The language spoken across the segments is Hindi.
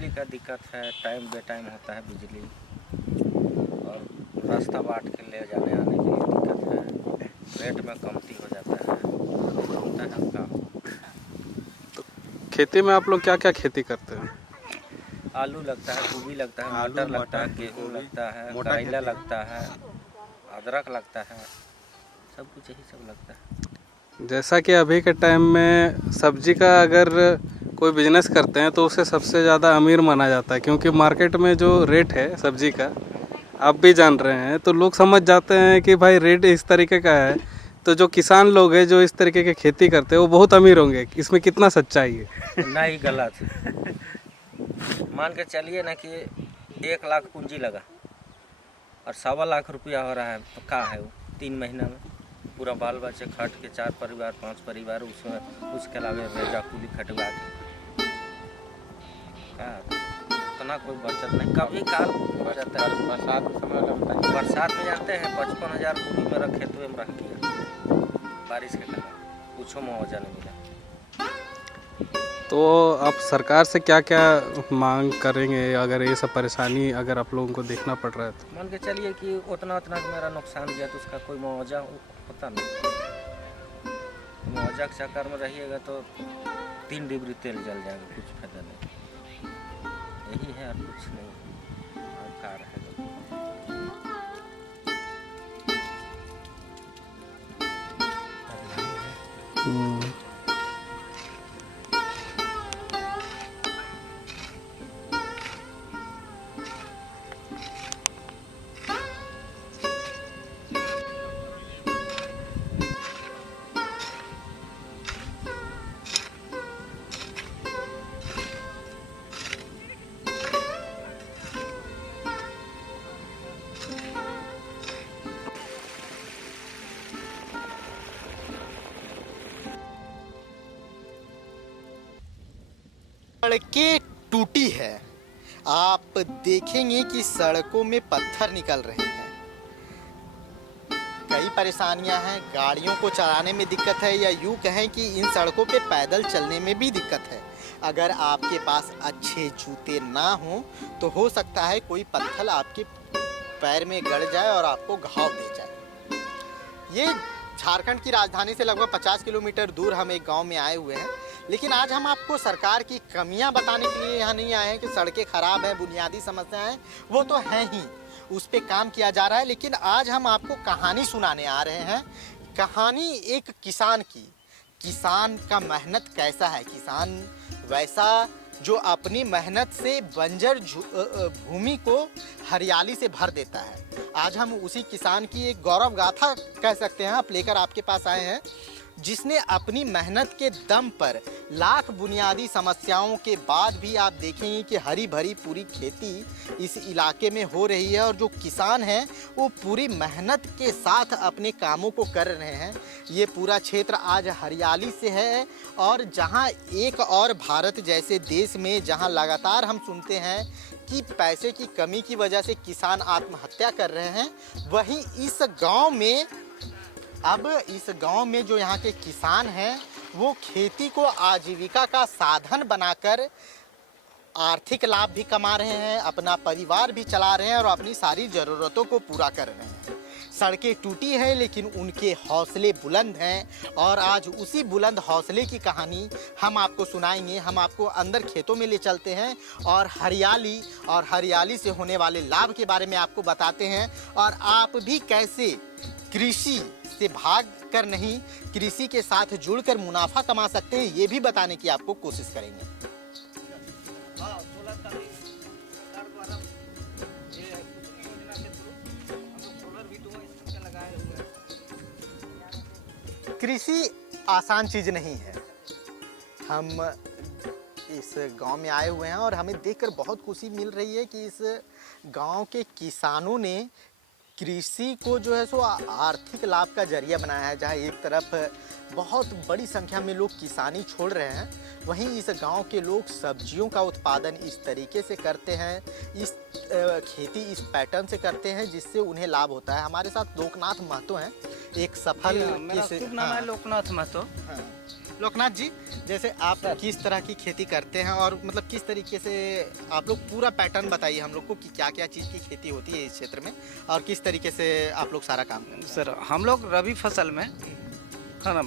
बिजली का दिक्कत है, टाइम बे टाइम होता है बिजली, और रास्ता बाट के ले जाने आने के लिए दिक्कत है, रेट में कमती हो जाता है, होता है काम। खेती में आप लोग क्या क्या खेती करते हैं? आलू लगता है, गोभी लगता है, मटर लगता है, गेहूँ लगता है, करेला लगता है, अदरक लगता है, सब कुछ यही सब लगता है। जैसा कि अभी के टाइम में सब्जी का अगर कोई बिजनेस करते हैं तो उसे सबसे ज़्यादा अमीर माना जाता है, क्योंकि मार्केट में जो रेट है सब्जी का आप भी जान रहे हैं, तो लोग समझ जाते हैं कि भाई रेट इस तरीके का है, तो जो किसान लोग हैं जो इस तरीके की खेती करते हैं वो बहुत अमीर होंगे। इसमें कितना सच्चाई है? नहीं, गलत। मान के चलिए ना कि 1 लाख पूंजी लगा और 1.25 लाख रुपया हो रहा है, तो क्या है वो 3 महीना में पूरा बाल बच्चे खट के 4 परिवार 5 परिवार, उसमें उसके अलावा रेजा कुली खटवा के क्या उतना कोई बचत नहीं, कभी काल हो जाता है। बरसात के समय लगता है। बरसात में जानते हैं 55,000 पूरी मेरा खेतों में रह गया बारिश के कारण, कुछ मुआवजा नहीं मिला। तो आप सरकार से क्या क्या मांग करेंगे अगर ये सब परेशानी अगर आप लोगों को देखना पड़ रहा है तो? मान के चलिए कि उतना मेरा नुकसान गया तो उसका कोई मुआवजा होता नहीं। मुआवजा के चक्कर में रहिएगा तो 3 डिबरी तेल जल जाएगा, कुछ फायदा नहीं। यही है और कुछ नहीं, और क्या रहेगा। सड़कें टूटी है, आप देखेंगे कि सड़कों में पत्थर निकल रहे हैं। कई परेशानियां हैं, गाड़ियों को चलाने में दिक्कत है, या यूँ कहें कि इन सड़कों पे पैदल चलने में भी दिक्कत है। अगर आपके पास अच्छे जूते ना हो तो हो सकता है कोई पत्थर आपके पैर में गड़ जाए और आपको घाव दे जाए। ये झारखंड की राजधानी से लगभग 50 किलोमीटर दूर हम एक गांव में आए हुए हैं, लेकिन आज हम आपको सरकार की कमियां बताने के लिए यहाँ नहीं आए हैं कि सड़कें खराब हैं, बुनियादी समस्याएं हैं, वो तो हैं ही, उस पे काम किया जा रहा है। लेकिन आज हम आपको कहानी सुनाने आ रहे हैं, कहानी एक किसान की। किसान का मेहनत कैसा है, किसान वैसा जो अपनी मेहनत से बंजर भूमि को हरियाली से भर देता है। आज हम उसी किसान की एक गौरव गाथा कह सकते हैं आप लेकर आपके पास आए हैं, जिसने अपनी मेहनत के दम पर लाख बुनियादी समस्याओं के बाद भी आप देखेंगे कि हरी भरी पूरी खेती इस इलाके में हो रही है, और जो किसान हैं वो पूरी मेहनत के साथ अपने कामों को कर रहे हैं। ये पूरा क्षेत्र आज हरियाली से है, और जहां एक और भारत जैसे देश में जहां लगातार हम सुनते हैं कि पैसे की कमी की वजह से किसान आत्महत्या कर रहे हैं, वहीं इस गांव में जो यहाँ के किसान हैं वो खेती को आजीविका का साधन बनाकर आर्थिक लाभ भी कमा रहे हैं, अपना परिवार भी चला रहे हैं और अपनी सारी ज़रूरतों को पूरा कर रहे हैं। सड़कें टूटी हैं लेकिन उनके हौसले बुलंद हैं, और आज उसी बुलंद हौसले की कहानी हम आपको सुनाएंगे। हम आपको अंदर खेतों में ले चलते हैं और हरियाली से होने वाले लाभ के बारे में आपको बताते हैं, और आप भी कैसे कृषि से भाग कर नहीं, कृषि के साथ जुड़कर मुनाफा कमा सकते हैं, ये भी बताने की आपको कोशिश करेंगे। कृषि आसान चीज़ नहीं है। हम इस गांव में आए हुए हैं और हमें देखकर बहुत खुशी मिल रही है कि इस गांव के किसानों ने कृषि को जो है सो आर्थिक लाभ का जरिया बनाया है। जहाँ एक तरफ बहुत बड़ी संख्या में लोग किसानी छोड़ रहे हैं, वहीं इस गांव के लोग सब्जियों का उत्पादन इस तरीके से करते हैं, इस खेती इस पैटर्न से करते हैं जिससे उन्हें लाभ होता है। हमारे साथ लोकनाथ महतो हैं, एक सफल मेरा शुभ नाम है लोकनाथ महतो। लोकनाथ जी, जैसे आप किस तरह की खेती करते हैं और मतलब किस तरीके से आप लोग पूरा पैटर्न बताइए हम लोग को कि क्या क्या चीज़ की खेती होती है इस क्षेत्र में और किस तरीके से आप लोग सारा काम करते हैं। सर हम लोग रबी फसल में है ना,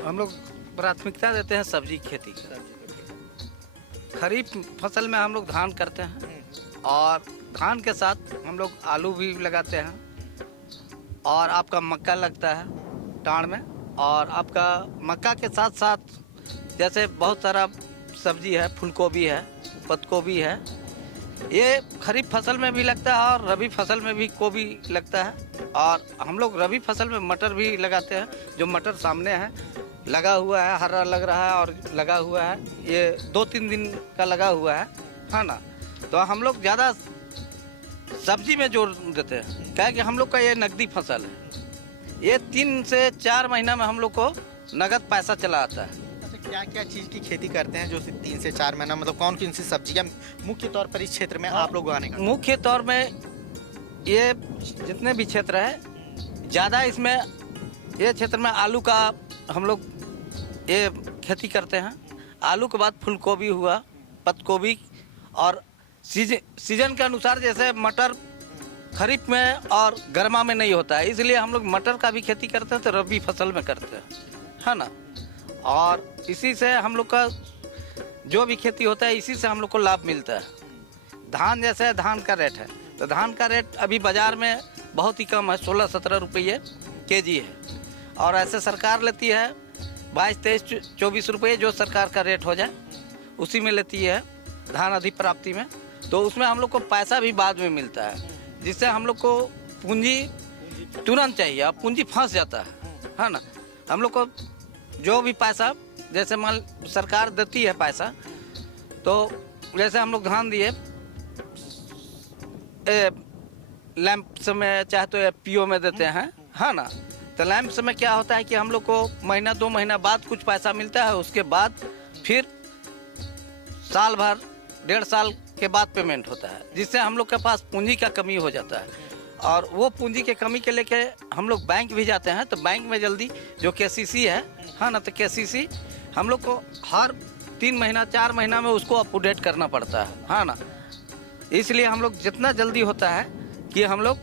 हम लोग प्राथमिकता देते हैं सब्जी की खेती को। खरीफ फसल में हम लोग धान करते हैं और धान के साथ हम लोग आलू भी लगाते हैं और आपका मक्का लगता है टाण में, और आपका मक्का के साथ साथ जैसे बहुत सारा सब्जी है, फूलगोभी है, पत्तगोभी है, ये खरीफ फसल में भी लगता है और रबी फसल में भी गोभी लगता है। और हम लोग रबी फसल में मटर भी लगाते हैं, जो मटर सामने है लगा हुआ है, हरा लग रहा है और लगा हुआ है, ये 2-3 दिन का लगा हुआ है ना। तो हम लोग ज़्यादा सब्जी में जोर देते हैं, क्या कि हम लोग का ये नकदी फसल है, ये 3 से 4 महीना में हम लोग को नगद पैसा चला आता है। अच्छा, क्या क्या चीज़ की खेती करते हैं जो 3 से 4 महीना, मतलब कौन कौन सी सब्जियां मुख्य तौर पर इस क्षेत्र में आप लोग उगाने का? मुख्य तौर में ये जितने भी क्षेत्र है ज़्यादा, इसमें ये क्षेत्र में आलू का हम लोग ये खेती करते हैं। आलू के बाद फूलगोभी हुआ, पत्तगोभी, और सीजन के अनुसार जैसे मटर खरीफ में और गर्मा में नहीं होता है, इसलिए हम लोग मटर का भी खेती करते हैं, तो रबी फसल में करते हैं, है ना। और इसी से हम लोग का जो भी खेती होता है इसी से हम लोग को लाभ मिलता है। धान जैसे धान का रेट है, तो धान का रेट अभी बाज़ार में बहुत ही कम है, 16-17 रुपये केजी है, और ऐसे सरकार लेती है 22-23-24 रुपये, जो सरकार का रेट हो जाए उसी में लेती है धान अधिप्राप्ति में। तो उसमें हम लोग को पैसा भी बाद में मिलता है, जिससे हम लोग को पूंजी तुरंत चाहिए, अब पूंजी फंस जाता है ना। हम लोग को जो भी पैसा जैसे मान सरकार देती है पैसा, तो जैसे हम लोग धान दिए लैंप में, चाहे तो एफपीओ में देते हैं, है ना। तो लैंप में क्या होता है कि हम लोग को महीना 2 महीना बाद कुछ पैसा मिलता है, उसके बाद फिर साल भर 1.5 साल के बाद पेमेंट होता है, जिससे हम लोग के पास पूंजी का कमी हो जाता है। और वो पूंजी के कमी के लेके हम लोग बैंक भी जाते हैं, तो बैंक में जल्दी जो केसीसी है ना, तो केसीसी हम लोग को हर 3 महीना 4 महीना में उसको अपडेट करना पड़ता है ना। इसलिए हम लोग जितना जल्दी होता है कि हम लोग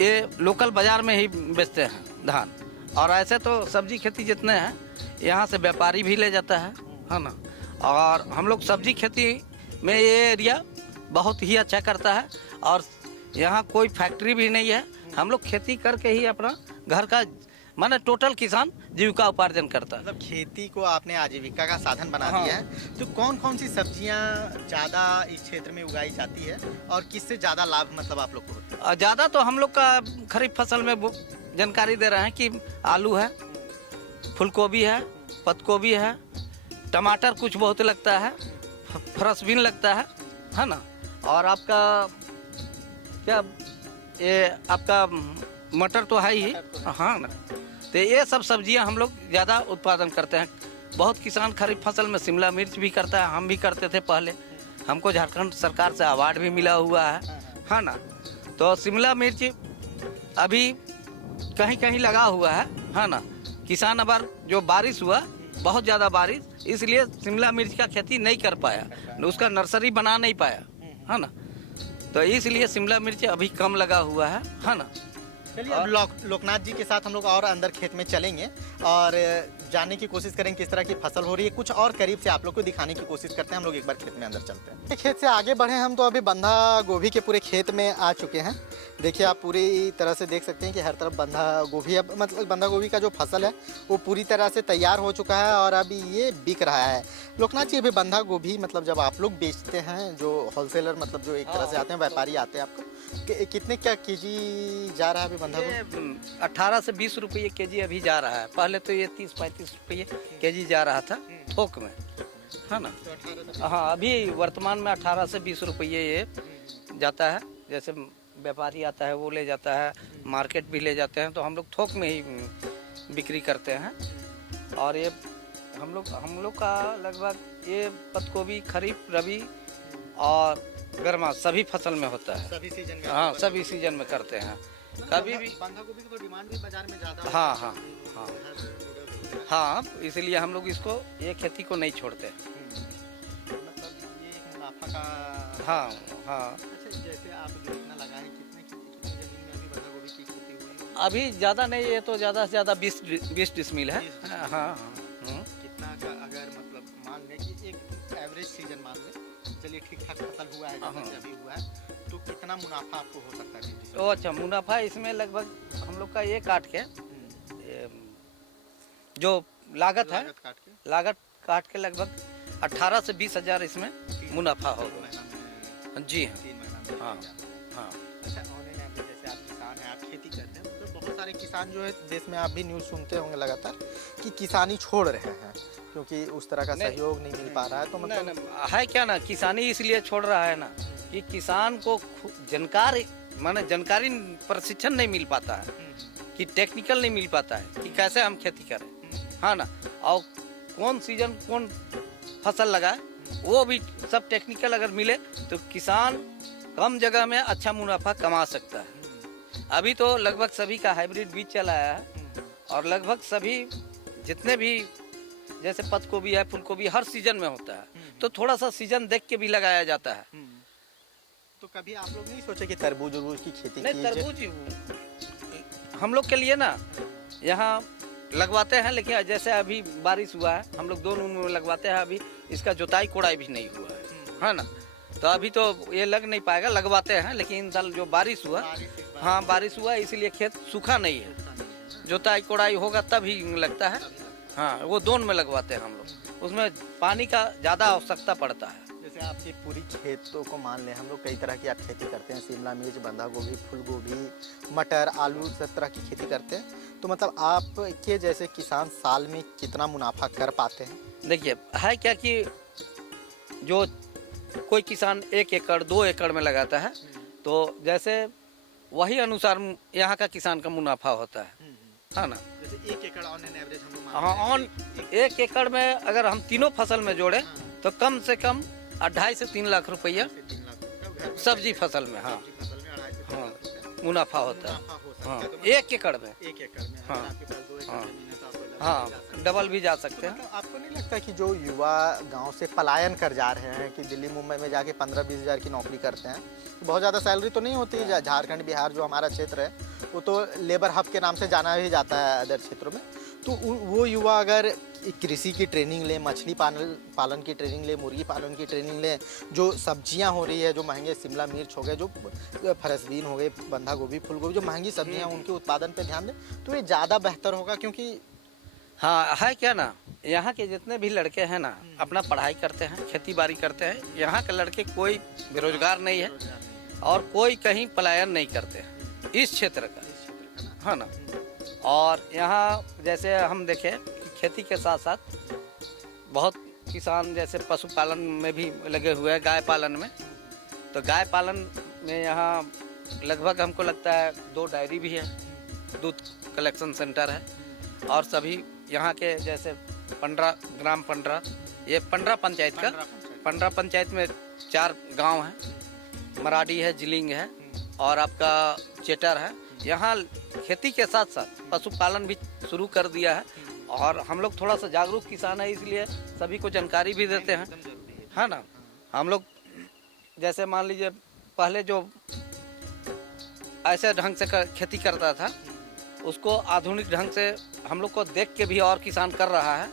ये लोकल बाज़ार में ही बेचते हैं धान। और ऐसे तो सब्जी खेती जितने हैं यहाँ से व्यापारी भी ले जाता है ना। और हम लोग सब्जी खेती में ये एरिया बहुत ही अच्छा करता है, और यहाँ कोई फैक्ट्री भी नहीं है, हम लोग खेती करके ही अपना घर का माने टोटल किसान जीविका उपार्जन करता है। मतलब खेती को आपने आजीविका का साधन बना दिया है। तो कौन कौन सी सब्जियां ज़्यादा इस क्षेत्र में उगाई जाती है और किससे ज़्यादा लाभ मतलब आप लोग को होता है? ज़्यादा तो हम लोग का खरीफ फसल में जानकारी दे रहे हैं कि आलू है, फूलगोभी है, पत्तगोभी है, टमाटर कुछ बहुत लगता है, फ्रेंच लगता है ना। और आपका क्या ये आपका मटर तो है ही, हाँ ना। तो ये सब सब्जियां हम लोग ज़्यादा उत्पादन करते हैं। बहुत किसान खरीफ फसल में शिमला मिर्च भी करता है, हम भी करते थे पहले, हमको झारखंड सरकार से अवार्ड भी मिला हुआ है ना। तो शिमला मिर्च अभी कहीं कहीं लगा हुआ है ना। किसान अब जो बारिश हुआ, बहुत ज़्यादा बारिश, इसलिए शिमला मिर्च का खेती नहीं कर पाया, उसका नर्सरी बना नहीं पाया, है ना। तो इसलिए शिमला मिर्च अभी कम लगा हुआ है ना। चलिए अब लोकनाथ जी के साथ हम लोग और अंदर खेत में चलेंगे और जानने की कोशिश करेंगे किस तरह की फसल हो रही है, कुछ और करीब से आप लोग को दिखाने की कोशिश करते हैं। हम लोग एक बार खेत में अंदर चलते हैं। खेत से आगे बढ़े हम तो अभी बंधा गोभी के पूरे खेत में आ चुके हैं। देखिए आप पूरी तरह से देख सकते हैं कि हर तरफ बंधा गोभी, अब मतलब बंधा गोभी का जो फसल है वो पूरी तरह से तैयार हो चुका है और अभी ये बिक रहा है। लोकनाथ जी, अभी बंधा गोभी मतलब जब आप लोग बेचते हैं, जो होलसेलर मतलब जो एक तरह से आते हैं, व्यापारी आते हैं, आपको कितने क्या केजी जा रहा है अभी बंधा गोभी? 18 से 20 रुपये केजी अभी जा रहा है। पहले तो ये 30-35 रुपये केजी जा रहा था थोक में, है ना। हाँ, अभी वर्तमान में 18 से 20 रुपये ये जाता है। जैसे व्यापारी आता है वो ले जाता है, मार्केट भी ले जाते हैं, तो हम लोग थोक में ही बिक्री करते हैं। और ये हम लोग का लगभग ये पत्ता गोभी खरीफ, रबी और गर्मा सभी फसल में होता है। सभी सीजन में? हाँ, सभी सीजन में करते हैं। कभी भी बंधा गोभी की तो डिमांड भी बाजार में ज़्यादा हाँ हाँ हाँ हाँ, इसलिए हम लोग इसको ये खेती को नहीं छोड़ते। मतलब ये एक मुनाफा का। हाँ हाँ। अच्छा, जैसे आप जो इतना लगाए, कितनी जमीन में अभी बंधा गोभी की खेती हुई है? अभी ज़्यादा नहीं, ये तो ज़्यादा से ज़्यादा 20 डिसमिल है। हाँ हाँ। कितना का अगर मतलब मान लें कि एक एवरेज सीजन मान लें, चलिए ठीक ठाक फसल हुआ है जैसे अभी हुआ है, तो कितना मुनाफा आपको हो सकता है? ओ अच्छा, मुनाफा इसमें लगभग हम लोग का ये काट के ये जो लागत है, लागत काट के लगभग 18 से 20 हज़ार इसमें मुनाफा होगा। जी हाँ। 3 महीना में। हाँ हाँ। अच्छा, ऑनलाइन ऐप जैसे आप किसान हैं, आप खेती करते हैं, तो बहुत सारे किसान जो है देश में, आप भी न्यूज़ सुनते होंगे लगातार कि किसानी छोड़ रहे हैं क्योंकि उस तरह का सहयोग नहीं मिल पा रहा है। तो मतलब है क्या ना, किसानी इसलिए छोड़ रहा है ना कि किसान को जानकारी प्रशिक्षण नहीं मिल पाता है, कि टेक्निकल नहीं मिल पाता है कि कैसे हम खेती करें, हाँ ना, और कौन सीजन कौन फसल लगाए, वो भी सब टेक्निकल अगर मिले तो किसान कम जगह में अच्छा मुनाफा कमा सकता है। अभी तो लगभग सभी का हाइब्रिड बीज चला है और लगभग सभी जितने भी जैसे पत्ता गोभी है, फूल गोभी हर सीजन में होता है, तो थोड़ा सा सीजन देख के भी लगाया जाता है। तो कभी आप लोग नहीं सोचे कि तरबूज की खेती नहीं, की तरबूज हम लोग के लिए ना यहाँ लगवाते हैं, लेकिन जैसे अभी बारिश हुआ है, हम लोग 2 नून में लगवाते हैं, अभी इसका जोताई कोड़ाई भी नहीं हुआ है ना, तो अभी तो ये लग नहीं पाएगा, लगवाते हैं, लेकिन इन साल जो बारिश हुआ, हाँ बारिश हुआ इसलिए खेत सूखा नहीं है, जोताई कोड़ाई होगा तभी लगता है। हाँ, वो दोनों में लगवाते हैं हम लोग, उसमें पानी का ज़्यादा आवश्यकता पड़ता है। जैसे आपकी पूरी खेतों को मान लें, हम लोग कई तरह की आप खेती करते हैं, शिमला मिर्च, बंधा गोभी, फूल गोभी, मटर, आलू, सब तरह की खेती करते हैं, तो मतलब आपके जैसे किसान साल में कितना मुनाफा कर पाते हैं? देखिए है क्या कि जो कोई किसान 1 एकड़ 2 एकड़ में लगाता है, तो जैसे वही अनुसार यहाँ का किसान का मुनाफा होता है ना। जैसे 1 एकड़ ऑन एन एवरेज हम लोग हाँ, ऑन 1 एकड़ में अगर हम तीनों फसल में जोड़े तो कम से कम 2.5 से 3 लाख रुपया सब्जी फसल में, हाँ हाँ, मुनाफा होता है। हाँ, 1 एकड़ में। 1 एकड़ में हाँ, आपके पास 2 एकड़ हाँ, जमीन है तो आपको हाँ, डबल भी जा सकते हैं। मतलब आपको नहीं लगता कि जो युवा गांव से पलायन कर जा रहे हैं, कि दिल्ली मुंबई में जाके 15-20 हज़ार की नौकरी करते हैं, बहुत ज़्यादा सैलरी तो नहीं होती, झारखंड बिहार जो हमारा क्षेत्र है वो तो लेबर हब के नाम से जाना ही जाता है अदर क्षेत्रों में, तो वो युवा अगर कृषि की ट्रेनिंग ले, मछली पालन की ट्रेनिंग ले, मुर्गी पालन की ट्रेनिंग ले, जो सब्जियां हो रही है, जो महंगे शिमला मिर्च हो गए, जो फरसबीन हो गए, बंधा गोभी, फूल गोभी, जो महंगी सब्जियां उनके उत्पादन पे ध्यान दें तो ये ज़्यादा बेहतर होगा। क्योंकि हाँ है क्या ना, यहाँ के जितने भी लड़के हैं ना अपना पढ़ाई करते हैं, खेती बाड़ी करते हैं, यहाँ के लड़के कोई बेरोजगार नहीं है और कोई कहीं पलायन नहीं करते हैं इस क्षेत्र का, है ना। और यहाँ जैसे हम देखें कि खेती के साथ साथ बहुत किसान जैसे पशुपालन में भी लगे हुए हैं, गाय पालन में, तो गाय पालन में यहाँ लगभग हमको लगता है 2 डायरी भी है, दूध कलेक्शन सेंटर है, और सभी यहाँ के जैसे 15 ग्राम 15 ये 15 पंचायत का 15 पंचायत में 4 गांव हैं, मराठी है, जिलिंग है और आपका चेटर है। यहाँ खेती के साथ साथ पशुपालन भी शुरू कर दिया है और हम लोग थोड़ा सा जागरूक किसान है, इसलिए सभी को जानकारी भी देते हैं, है ना। हम लोग जैसे मान लीजिए पहले जो ऐसे ढंग से खेती करता था, उसको आधुनिक ढंग से हम लोग को देख के भी और किसान कर रहा है,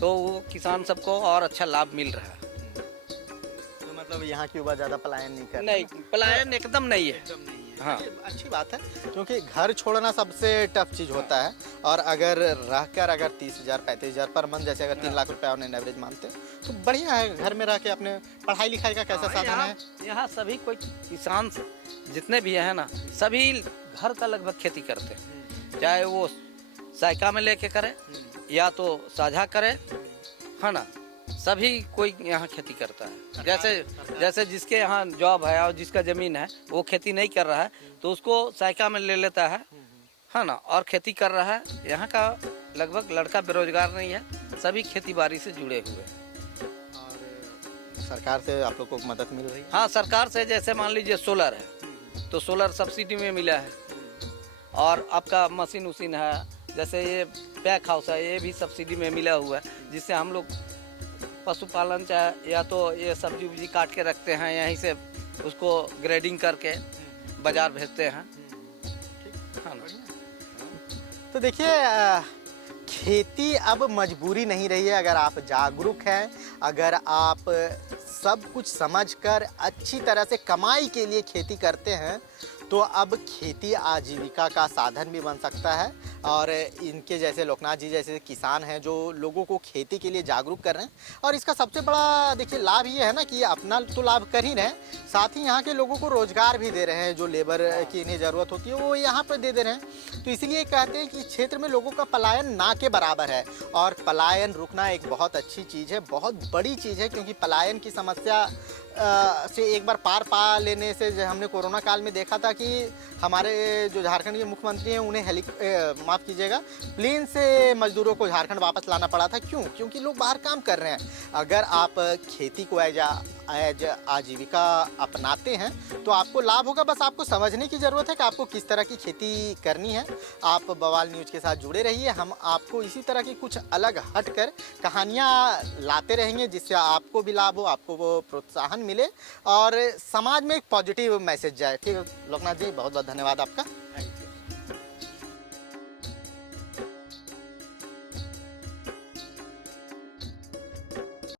तो वो किसान सबको और अच्छा लाभ मिल रहा है। तो मतलब यहाँ की युवा ज़्यादा पलायन नहीं कर, नहीं पलायन एकदम नहीं है। हाँ, अच्छी बात है, क्योंकि घर छोड़ना सबसे टफ चीज़ होता है, और अगर रहकर अगर 30,000 35,000 पर मंथ, जैसे अगर 3 लाख रुपए ऑन एन एवरेज मानते हैं तो बढ़िया है। घर में रह के अपने पढ़ाई लिखाई का कैसा साधन है? यहाँ सभी कोई किसान जितने भी है ना, सभी घर का लगभग खेती करते हैं, चाहे वो साइका में लेके करे या तो साझा करे, है ना, सभी कोई यहाँ खेती करता है। जैसे जिसके यहाँ जॉब है और जिसका ज़मीन है वो खेती नहीं कर रहा है तो उसको साइका में ले लेता है ना, और खेती कर रहा है। यहाँ का लगभग लड़का बेरोजगार नहीं है, सभी खेती बाड़ी से जुड़े हुए हैं। सरकार से आप लोग को मदद मिल रही है? हाँ, सरकार से जैसे मान लीजिए सोलर है तो सोलर सब्सिडी में मिला है, और आपका मशीन उशीन है, जैसे ये पैक हाउस है ये भी सब्सिडी में मिला हुआ है, जिससे हम लोग पशुपालन चाहे या तो ये सब्जी उब्जी काट के रखते हैं, यहीं से उसको ग्रेडिंग करके बाजार भेजते हैं। हाँ ना। तो देखिए खेती अब मजबूरी नहीं रही है। अगर आप जागरूक हैं, अगर आप सब कुछ समझकर अच्छी तरह से कमाई के लिए खेती करते हैं तो अब खेती आजीविका का साधन भी बन सकता है। और इनके जैसे लोकनाथ जी जैसे किसान हैं जो लोगों को खेती के लिए जागरूक कर रहे हैं। और इसका सबसे बड़ा देखिए लाभ ये है ना कि अपना तो लाभ कर ही रहे हैं, साथ ही यहाँ के लोगों को रोजगार भी दे रहे हैं। जो लेबर की इन्हें ज़रूरत होती है वो यहाँ पर दे रहे हैं। तो इसीलिए कहते हैं कि क्षेत्र में लोगों का पलायन ना के बराबर है, और पलायन रुकना एक बहुत अच्छी चीज़ है, बहुत बड़ी चीज़ है। क्योंकि पलायन की समस्या से एक बार पार पा लेने से जो हमने कोरोना काल में देखा था कि हमारे जो झारखंड के मुख्यमंत्री हैं उन्हें माफ़ कीजिएगा प्लेन से मजदूरों को झारखंड वापस लाना पड़ा था। क्यों? क्योंकि लोग बाहर काम कर रहे हैं। अगर आप खेती को एज आजीविका अपनाते हैं तो आपको लाभ होगा। बस आपको समझने की ज़रूरत है कि आपको किस तरह की खेती करनी है। आप बवाल न्यूज़ के साथ जुड़े रहिए, हम आपको इसी तरह की कुछ अलग हटकर कहानियाँ लाते रहेंगे जिससे आपको भी लाभ हो, आपको वो प्रोत्साहन मिले और समाज में एक पॉजिटिव मैसेज जाए। ठीक है लोकनाथ जी, बहुत बहुत धन्यवाद आपका।